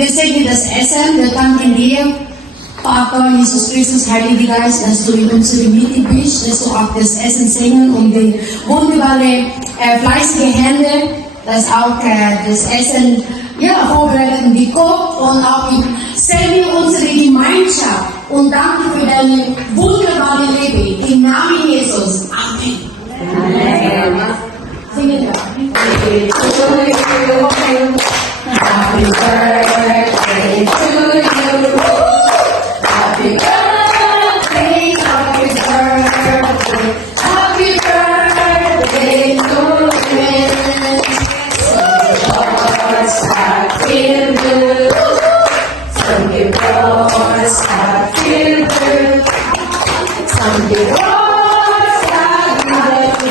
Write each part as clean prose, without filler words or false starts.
wir segnen das Essen, wir danken dir, Vater Jesus Christus, Heiliger Geist, dass du in unsere Mitte bist, dass du auch das Essen segnen und die wunderbare, fleißige Hände, dass auch das Essen vorbereiten wie Gott und auch segne unsere Gemeinschaft und danke für deine wunderbare Leben. Im Namen Jesus. Amen. Amen. Singen wir. Happy birthday to you. Happy birthday, happy birthday, happy birthday to you. Happy birthday, some divorce, happy birthday, some divorce, happy birthday,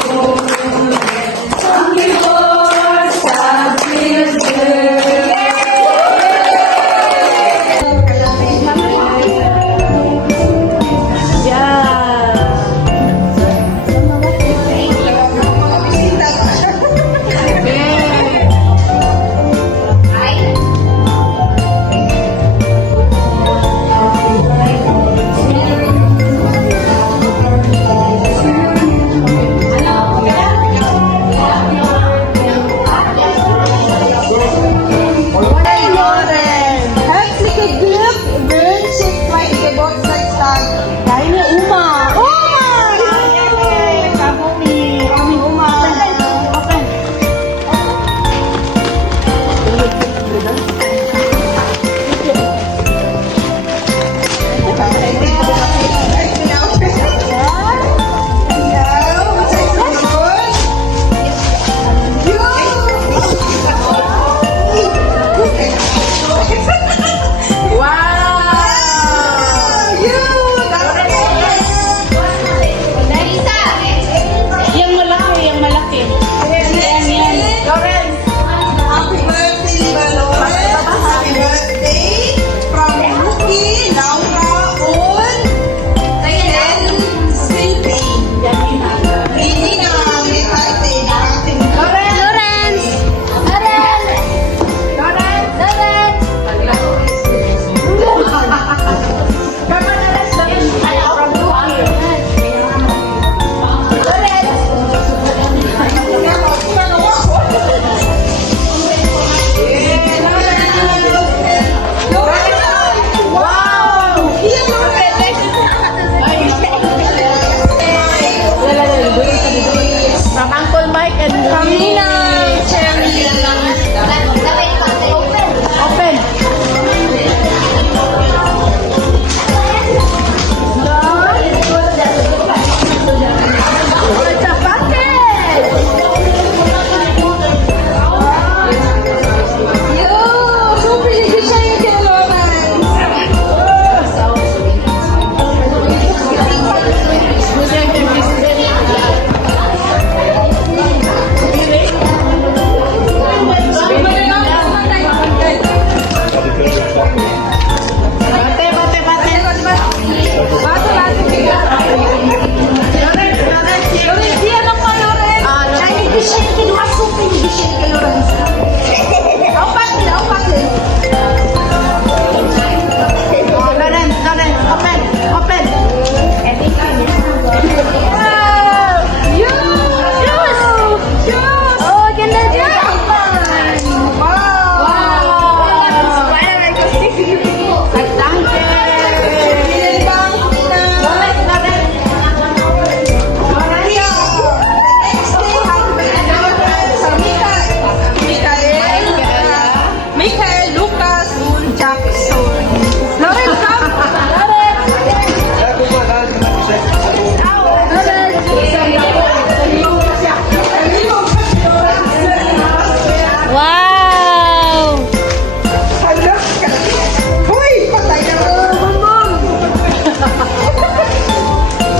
some divorce, happy birthday.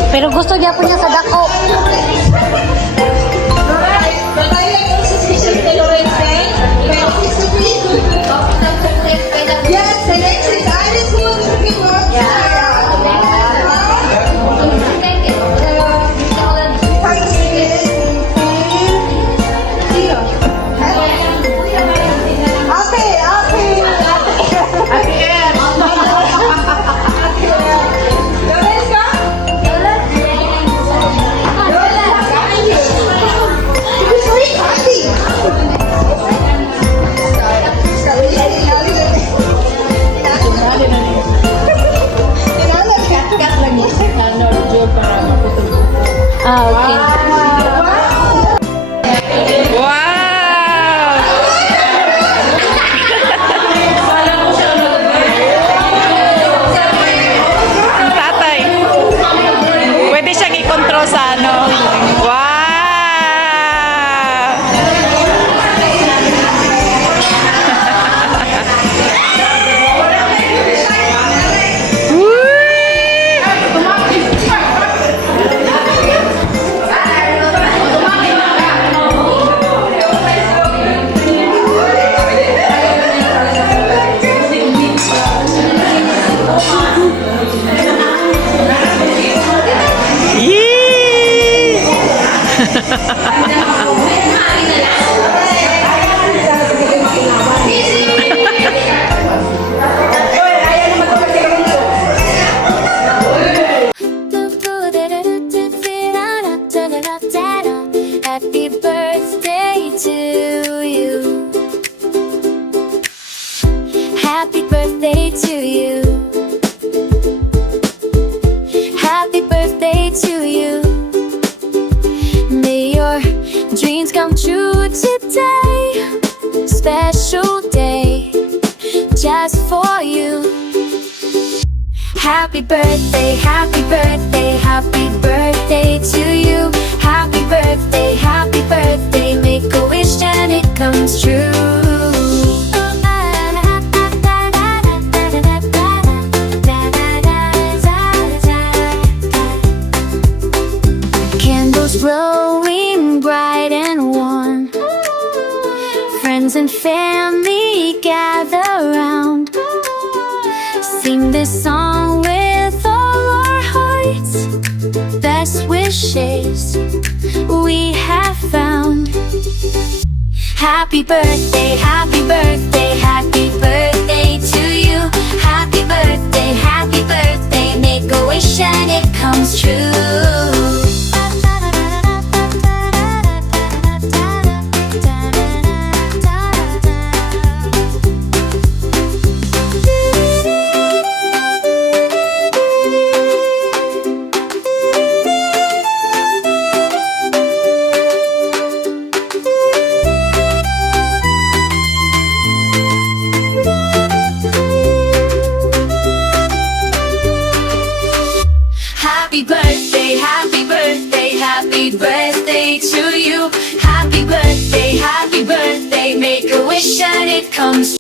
Pero gusto niya po niya sa dako. Yes, Alexis, Iris wants to give up. Okay. Ah, okay. Wow! Ang tatay. Pwede siyang i-control sa ano. Wow! Yee! Happy birthday to you. Happy birthday to you. Happy birthday to you. May your dreams come true today. Special day just for you. Happy birthday, happy birthday, happy birthday to you. Happy birthday, make a wish and it comes true. Candles glowing bright and warm. Friends and family gather round. Sing this song with all our hearts. Best wishes we have found. Happy birthday, happy birthday, happy birthday to you. Happy birthday, make a wish and it comes true. Happy birthday, happy birthday, happy birthday to you. Happy birthday, make a wish and it comes